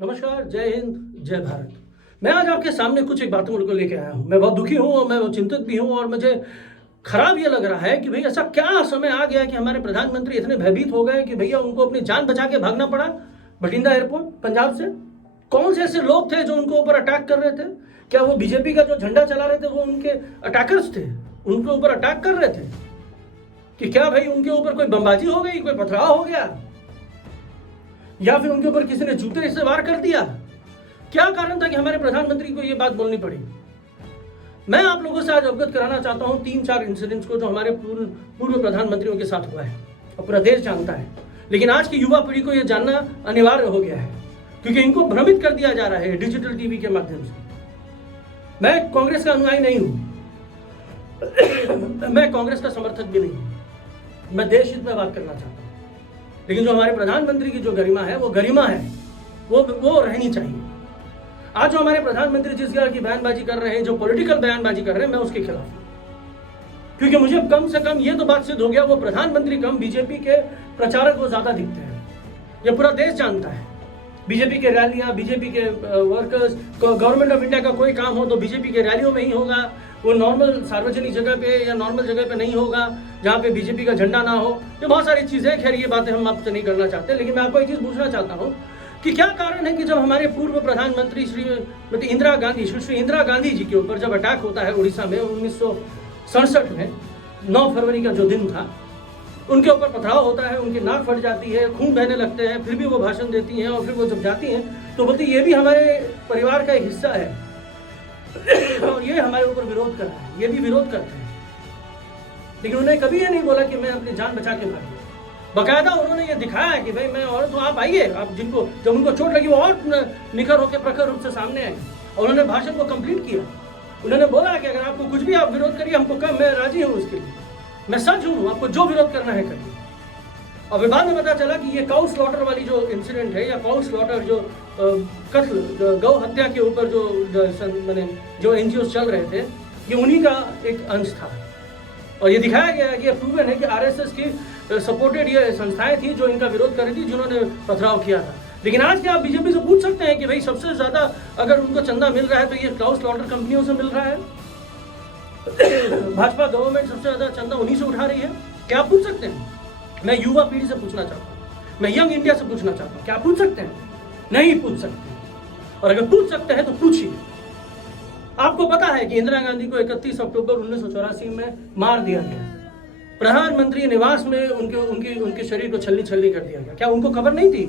नमस्कार, जय हिंद, जय भारत। मैं आज आपके सामने कुछ एक बातों को लेके आया हूँ। मैं बहुत दुखी हूँ और मैं बहुत चिंतित भी हूँ और मुझे खराब ये लग रहा है कि भाई ऐसा क्या समय आ गया कि हमारे प्रधानमंत्री इतने भयभीत हो गए कि भैया उनको अपनी जान बचा के भागना पड़ा बठिंडा एयरपोर्ट पंजाब से। कौन से ऐसे लोग थे जो उनको ऊपर अटैक कर रहे थे? क्या वो बीजेपी का जो झंडा चला रहे थे वो उनके अटैकर्स थे, उनके ऊपर अटैक कर रहे थे? कि क्या भाई उनके ऊपर कोई बमबाजी हो गई, कोई पथराव हो गया, या फिर उनके ऊपर किसी ने जूते से वार कर दिया? क्या कारण था कि हमारे प्रधानमंत्री को यह बात बोलनी पड़ी? मैं आप लोगों से आज अवगत कराना चाहता हूं 3-4 इंसिडेंट्स को जो हमारे पूर्व प्रधानमंत्रियों के साथ हुआ है और पूरा देश जानता है, लेकिन आज की युवा पीढ़ी को यह जानना अनिवार्य हो गया है क्योंकि इनको भ्रमित कर दिया जा रहा है डिजिटल टीवी के माध्यम से। मैं कांग्रेस का अनुयायी नहीं हूं, मैं कांग्रेस का समर्थक भी नहीं हूं, मैं देश हित में बात करना चाहता हूं। लेकिन जो हमारे प्रधानमंत्री की जो गरिमा है वो गरिमा है, वो रहनी चाहिए। आज जो हमारे प्रधानमंत्री जिस तरह की बयानबाजी कर रहे हैं, जो पॉलिटिकल बयानबाजी कर रहे हैं, मैं उसके खिलाफ हूं। क्योंकि मुझे कम से कम ये तो बात सिद्ध हो गया, वो प्रधानमंत्री कम बीजेपी के प्रचारक वो ज्यादा दिखते हैं। ये पूरा देश जानता है। बीजेपी के रैलियां, बीजेपी के वर्कर्स, गवर्नमेंट ऑफ इंडिया का कोई काम हो तो बीजेपी के रैलियों में ही होगा। वो नॉर्मल सार्वजनिक जगह पे या नॉर्मल जगह पे नहीं होगा जहाँ पे बीजेपी का झंडा ना हो। ये बहुत सारी चीजें, खैर ये बातें हम आपसे नहीं करना चाहते, लेकिन मैं आपको एक चीज पूछना चाहता हूँ कि क्या कारण है कि जब हमारे पूर्व प्रधानमंत्री श्रीमती इंदिरा गांधी जी के ऊपर जब अटैक होता है उड़ीसा में 1967 में 9 फरवरी का जो दिन था, उनके ऊपर पथराव होता है, उनकी नाक फट जाती है, खून बहने लगते हैं, फिर भी वो भाषण देती हैं और फिर वो जब जाती हैं तो बोलती ये भी हमारे परिवार का एक हिस्सा है और ये हमारे ऊपर विरोध कर रहा है, ये भी विरोध करते हैं। लेकिन उन्हें कभी ये नहीं बोला कि मैं अपनी जान बचा के भागी। बाकायदा उन्होंने ये दिखाया कि भाई मैं और तो आप आइए, आप जिनको जब उनको चोट लगी वो और निखर होकर प्रखर रूप से सामने आए और उन्होंने भाषण को कंप्लीट किया। उन्होंने बोला कि अगर आपको कुछ भी आप विरोध करिए, हमको कम, मैं राजी हूँ उसके लिए, मैं सच हूँ, आपको जो विरोध करना है करिए। और फिर बाद में पता चला कि ये काउ स्लॉटर वाली जो इंसिडेंट है या काउ स्लॉटर जो कत्ल, गौ हत्या के ऊपर जो एनजीओ चल रहे थे, ये उन्हीं का एक अंश था। और ये दिखाया गया है कि प्रूवन है कि आरएसएस की सपोर्टेड ये संस्थाएं थी जो इनका विरोध कर रही थी, जिन्होंने पथराव किया था। लेकिन आज क्या आप बीजेपी से पूछ सकते हैं कि भाई सबसे ज्यादा अगर उनको चंदा मिल रहा है तो ये काउ स्लॉटर कंपनियों से मिल रहा है? भाजपा गवर्नमेंट सबसे ज्यादा चंदा उन्हीं से उठा रही है? क्या आप पूछ सकते हैं? मैं युवा पीढ़ी से पूछना चाहता हूँ, मैं यंग इंडिया से पूछना चाहता हूँ, क्या आप पूछ सकते हैं? नहीं पूछ सकते। और अगर पूछ सकते हैं तो पूछिए। आपको पता है कि इंदिरा गांधी को 31 अक्टूबर 1984 में मार दिया गया, प्रधानमंत्री निवास में उनके शरीर को छलनी छलनी कर दिया गया। क्या उनको खबर नहीं थी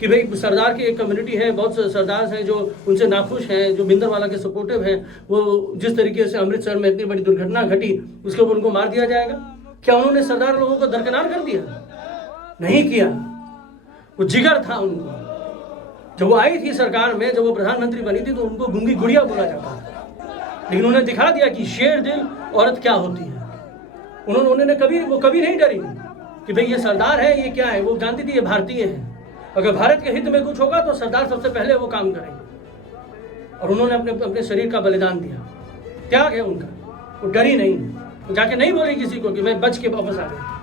कि भाई सरदार की एक कम्युनिटी है, बहुत से सरदार हैं जो उनसे नाखुश हैं, जो भिंदरवाला के सपोर्टिव हैं, वो जिस तरीके से अमृतसर में इतनी बड़ी दुर्घटना घटी उसके ऊपर उनको मार दिया जाएगा? क्या उन्होंने सरदार लोगों को दरकिनार कर दिया? नहीं किया। वो जिगर था उनको। जब वो आई थी सरकार में, जब वो प्रधानमंत्री बनी थी तो उनको गूंगी गुड़िया बोला जाता था, लेकिन उन्होंने दिखा दिया कि शेर दिल औरत क्या होती है। उन्होंने कभी नहीं डरी कि भाई ये सरदार है, ये क्या है। वो जानती थी ये भारतीय है, अगर भारत के हित में कुछ होगा तो सरदार सबसे पहले वो काम करेंगे। और उन्होंने अपने शरीर का बलिदान दिया, त्याग है उनका। वो डरी नहीं, वो जाके नहीं बोली किसी को कि मैं बच के वापस आ गई।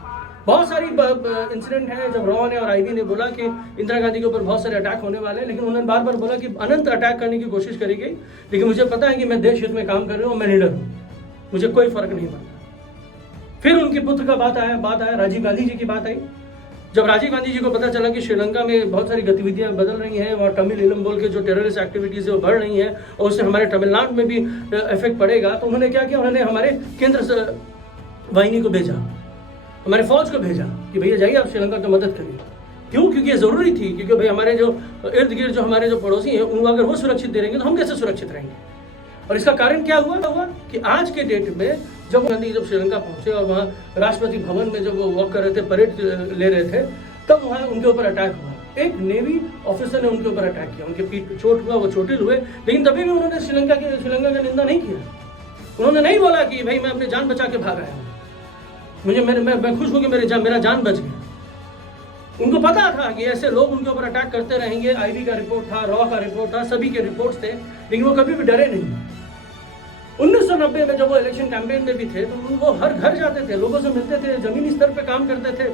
बहुत सारी इंसिडेंट है जब रॉ ने और आईवी ने बोला कि इंदिरा गांधी के ऊपर बहुत सारे अटैक होने वाले हैं, लेकिन उन्होंने बार बार बोला कि अनंत अटैक करने की कोशिश करी गई, लेकिन मुझे पता है कि मैं देश हित में काम कर रही हूँ, मैं लीडर हूँ, मुझे कोई फर्क नहीं पड़ता। फिर उनके पुत्र का बात आया, राजीव गांधी जी की बात आई। जब राजीव गांधी जी को पता चला कि श्रीलंका में बहुत सारी गतिविधियां बदल रही हैं, वहाँ तमिल इलम बोल के जो टेररिस्ट एक्टिविटीज है वो बढ़ रही हैं और उससे हमारे तमिलनाडु में भी इफेक्ट पड़ेगा, तो उन्होंने क्या किया, उन्होंने हमारे केंद्र वाहिनी को भेजा, हमारे फौज को भेजा कि भैया जाइए आप श्रीलंका की मदद करिए। क्यों? क्योंकि ये जरूरी थी, क्योंकि भाई हमारे जो इर्द गिर्द जो हमारे जो पड़ोसी हैं उनको अगर वो सुरक्षित रहेंगे तो हम कैसे सुरक्षित रहेंगे। और इसका कारण क्या हुआ कि आज के डेट में जब गांधी जब श्रीलंका पहुंचे और वहाँ राष्ट्रपति भवन में जब वो वॉक कर रहे थे, परेड ले रहे थे, तब वहाँ उनके ऊपर अटैक हुआ। एक नेवी ऑफिसर ने उनके ऊपर अटैक किया, उनके पीठ पे चोट हुआ, वो चोटिल हुए, लेकिन तभी भी उन्होंने श्रीलंका का निंदा नहीं किया। उन्होंने नहीं बोला कि भाई मैं अपनी जान बचा के भाग आया हूँ, मैं खुश हूँ कि मेरा जान बच गया। उनको पता था कि ऐसे लोग उनके ऊपर अटैक करते रहेंगे। आईबी का रिपोर्ट था, रॉ का रिपोर्ट था, सभी के रिपोर्ट्स थे, लेकिन वो कभी भी डरे नहीं। 1990 में जब वो इलेक्शन कैंपेन में भी थे तो वो हर घर जाते थे, लोगों से मिलते थे, जमीनी स्तर पे काम करते थे।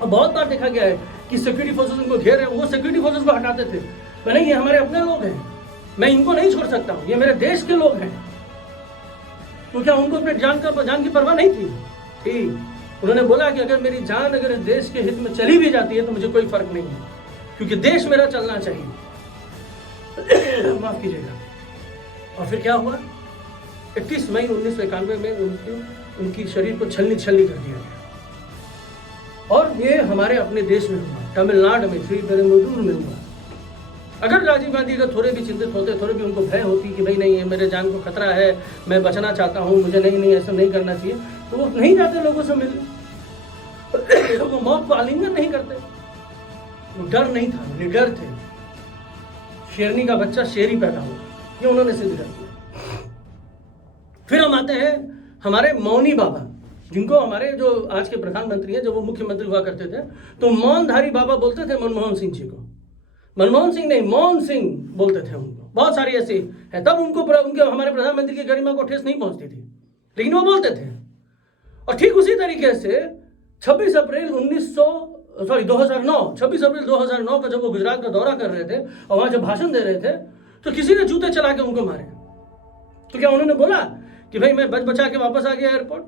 और बहुत बार देखा गया है कि सिक्योरिटी फोर्सेस उनको घेर रहे हैं, वो सिक्योरिटी फोर्सेस को हटाते थे। नहीं, ये हमारे अपने लोग हैं, मैं इनको नहीं छोड़ सकता हूँ, ये मेरे देश के लोग हैं। तो क्या उनको अपने जान की परवाह नहीं थी? ठीक, उन्होंने बोला कि अगर मेरी जान अगर इस देश के हित में चली भी जाती है तो मुझे कोई फर्क नहीं है, क्योंकि देश मेरा चलना चाहिए। माफ कीजिएगा। और फिर क्या हुआ? 31 मई 1991 में उनकी शरीर को छलनी कर दिया गया। और ये हमारे अपने देश में हुआ, तमिलनाडु में, श्री पेरुम्बदूर में हुआ। अगर राजीव गांधी अगर थोड़े भी चिंतित होते, थोड़े भी उनको भय होती कि भाई नहीं, मेरे जान को खतरा है, मैं बचना चाहता हूँ, मुझे नहीं ऐसा नहीं करना चाहिए, तो वो नहीं जाते लोगों से मिलने। वो मौत को आलिंगन नहीं करते। वो डर नहीं था, निडर थे। शेरनी का बच्चा शेर ही पैदा हुआ, ये उन्होंने सिद्ध कर दिया। फिर हम आते हैं हमारे मौनी बाबा, जिनको हमारे जो आज के प्रधानमंत्री हैं, जब वो मुख्यमंत्री हुआ करते थे तो मौनधारी बाबा बोलते थे मनमोहन सिंह जी को। मनमोहन सिंह नहीं, मौन सिंह बोलते थे उनको। बहुत सारी ऐसी है, तब उनके हमारे प्रधानमंत्री की गरिमा को ठेस नहीं पहुंचती थी, लेकिन वो बोलते थे। और ठीक उसी तरीके से 26 अप्रैल 2009 का जब वो गुजरात का दौरा कर रहे थे और वहां जब भाषण दे रहे थे तो किसी ने जूते चला के उनको मारे। तो क्या उन्होंने बोला कि भाई मैं बचा के वापस आ गया एयरपोर्ट?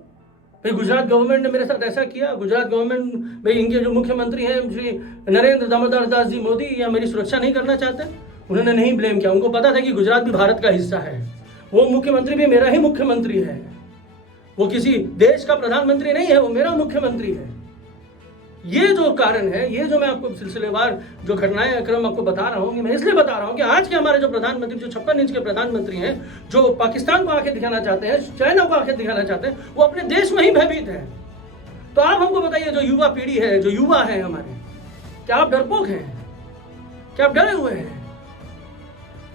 भाई गुजरात गवर्नमेंट ने मेरे साथ ऐसा किया, गुजरात गवर्नमेंट, भाई इनके जो मुख्यमंत्री हैं श्री नरेंद्र दामोदर दास जी मोदी, या मेरी सुरक्षा नहीं करना चाहते? उन्होंने नहीं ब्लेम किया। उनको पता था कि गुजरात भी भारत का हिस्सा है, वो मुख्यमंत्री भी मेरा ही मुख्यमंत्री है, वो किसी देश का प्रधानमंत्री नहीं है, वो मेरा मुख्यमंत्री है। ये जो कारण है, ये जो मैं आपको सिलसिलेवार जो घटनाएं क्रम आपको बता रहा हूँ, मैं इसलिए बता रहा हूँ कि आज के हमारे जो प्रधानमंत्री, जो 56 इंच के प्रधानमंत्री हैं, जो पाकिस्तान को आंखें दिखाना चाहते हैं, चाइना को आंखें दिखाना चाहते हैं, वो अपने देश में ही भयभीत है। तो आप हमको बताइए, जो युवा पीढ़ी है, जो युवा है हमारे, क्या आप डरपोक हैं? क्या आप डरे हुए हैं?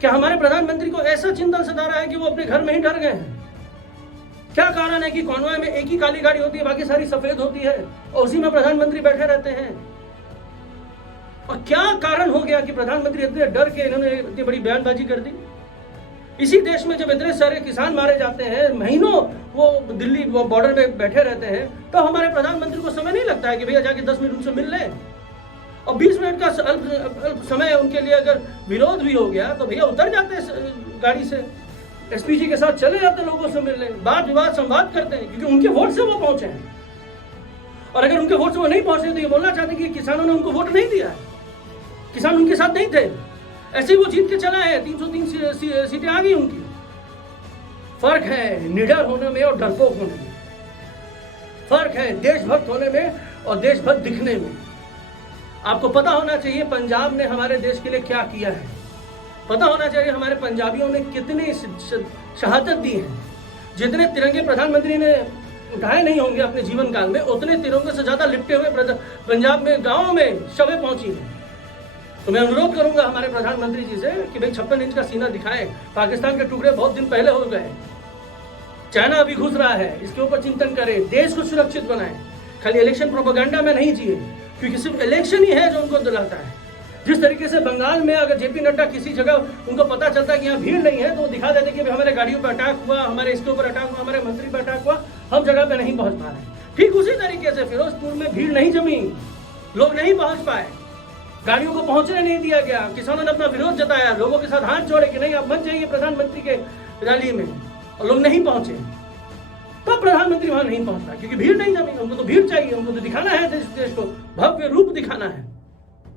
क्या हमारे प्रधानमंत्री को ऐसा चिंता सता रहा है कि वो अपने घर में ही डर गए हैं? क्या कारण है कि कॉन्वॉय में एक ही काली गाड़ी होती है, बाकी सारी सफेद होती है, और उसी में प्रधानमंत्री बैठे रहते हैं? और क्या कारण हो गया कि प्रधानमंत्री इतने डर के इन्होंने इतनी बड़ी बयानबाजी कर दी? इसी देश में जब इतने सारे किसान मारे जाते हैं, महीनों वो दिल्ली बॉर्डर में बैठे रहते हैं, तो हमारे प्रधानमंत्री को समय नहीं लगता है कि भैया जाके 10 मिनट उनसे मिल लें? और 20 मिनट का अल्प समय उनके लिए अगर विरोध भी हो गया तो भैया उतर जाते हैं गाड़ी से, एसपीजी के साथ चले जाते हैं, लोगों से मिलने, बात विवाद संवाद करते हैं, क्योंकि उनके वोट से वो पहुंचे हैं। और अगर उनके वोट से वो नहीं पहुंचे तो ये बोलना चाहते कि किसानों ने उनको वोट नहीं दिया है, किसान उनके साथ नहीं थे, ऐसे ही वो जीत के चला है, 303 सीटें आ गई उनकी। फर्क है निडर होने में और डरपोक होने में, फर्क है देशभक्त होने में और देशभक्त दिखने में। आपको पता होना चाहिए पंजाब ने हमारे देश के लिए क्या किया है, पता होना चाहिए हमारे पंजाबियों ने कितनी शहादत दी है। जितने तिरंगे प्रधानमंत्री ने उठाए नहीं होंगे अपने जीवन काल में, उतने तिरंगे से ज्यादा लिपटे हुए पंजाब में गांवों में शवें पहुंची हैं। तो मैं अनुरोध करूंगा हमारे प्रधानमंत्री जी से कि भाई 56 इंच का सीना दिखाएं। पाकिस्तान के टुकड़े बहुत दिन पहले हो गए, चाइना अभी घुस रहा है, इसके ऊपर चिंतन करें, देश को सुरक्षित बनाएं। खाली इलेक्शन प्रोपेगेंडा में नहीं जिए, क्योंकि सिर्फ इलेक्शन ही है जो उनको दिलाता है। जिस तरीके से बंगाल में अगर जेपी नड्डा किसी जगह उनको पता चलता है कि यहाँ भीड़ नहीं है, तो वो दिखा देते कि हमारे गाड़ियों पर अटैक हुआ, हमारे इसके ऊपर अटैक हुआ, हमारे मंत्री पर अटैक हुआ, हम जगह पे नहीं पहुंच पा रहे। ठीक उसी तरीके से फिरोजपुर में भीड़ नहीं जमी, लोग नहीं पहुंच पाए, गाड़ियों को पहुंचने नहीं दिया गया, किसानों ने अपना विरोध जताया, लोगों के साथ हाथ जोड़े कि नहीं आप मत जाइए प्रधानमंत्री के रैली में, और लोग नहीं पहुंचे। तब प्रधानमंत्री वहां नहीं पहुंचता, क्योंकि भीड़ नहीं जमी। उनको तो भीड़ चाहिए, उनको तो दिखाना है देश को, भव्य रूप दिखाना है।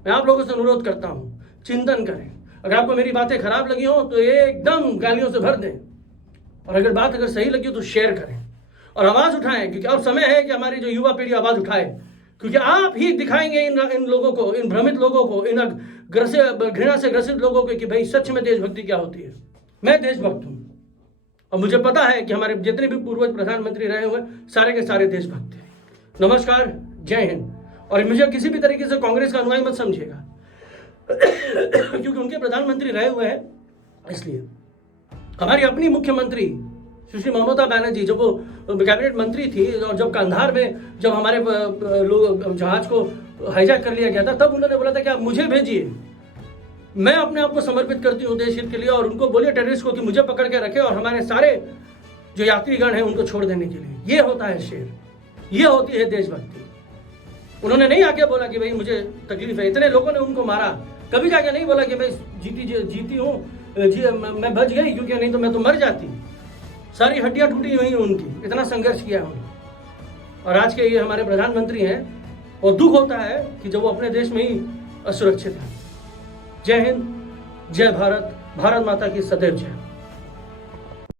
मैं आप लोगों से अनुरोध करता हूं, चिंतन करें। अगर आपको मेरी बातें खराब लगी हो तो एकदम गालियों से भर दें, और अगर बात अगर सही लगी हो तो शेयर करें और आवाज उठाएं, क्योंकि अब समय है कि हमारी जो युवा पीढ़ी आवाज उठाए, क्योंकि आप ही दिखाएंगे इन लोगों को, इन भ्रमित लोगों को, इन घृणा से ग्रसित लोगों को कि भाई सच में देशभक्ति क्या होती है। मैं देशभक्त हूं और मुझे पता है कि हमारे जितने भी पूर्वज प्रधानमंत्री रहे हुए सारे के सारे देशभक्त हैं। नमस्कार, जय हिंद। और मुझे किसी भी तरीके से कांग्रेस का अनुयायी मत समझिएगा क्योंकि उनके प्रधानमंत्री रहे हुए हैं, इसलिए हमारी अपनी मुख्यमंत्री सुश्री ममता बनर्जी, जब वो कैबिनेट मंत्री थी और जब कंधार में जब हमारे लोग जहाज को हाईजैक कर लिया गया था, तब उन्होंने बोला था कि आप मुझे भेजिए, मैं अपने आप को समर्पित करती हूँ देश हित के लिए, और उनको बोलिए टेररिस्ट को कि मुझे पकड़ के रखे और हमारे सारे जो यात्रीगण हैं उनको छोड़ देने के लिए। ये होता है शेर, ये होती है देशभक्ति। उन्होंने नहीं आके बोला कि भाई मुझे तकलीफ है, इतने लोगों ने उनको मारा, कभी जाके नहीं बोला कि मैं जीती हूँ मैं बच गई, क्योंकि नहीं तो मैं तो मर जाती। सारी हड्डियां टूटी हुई हैं उनकी, इतना संघर्ष किया उन्होंने। और आज के ये हमारे प्रधानमंत्री हैं, और दुख होता है कि जब वो अपने देश में ही असुरक्षित हैं। जय हिंद, जय भारत, भारत माता की सदैव जय।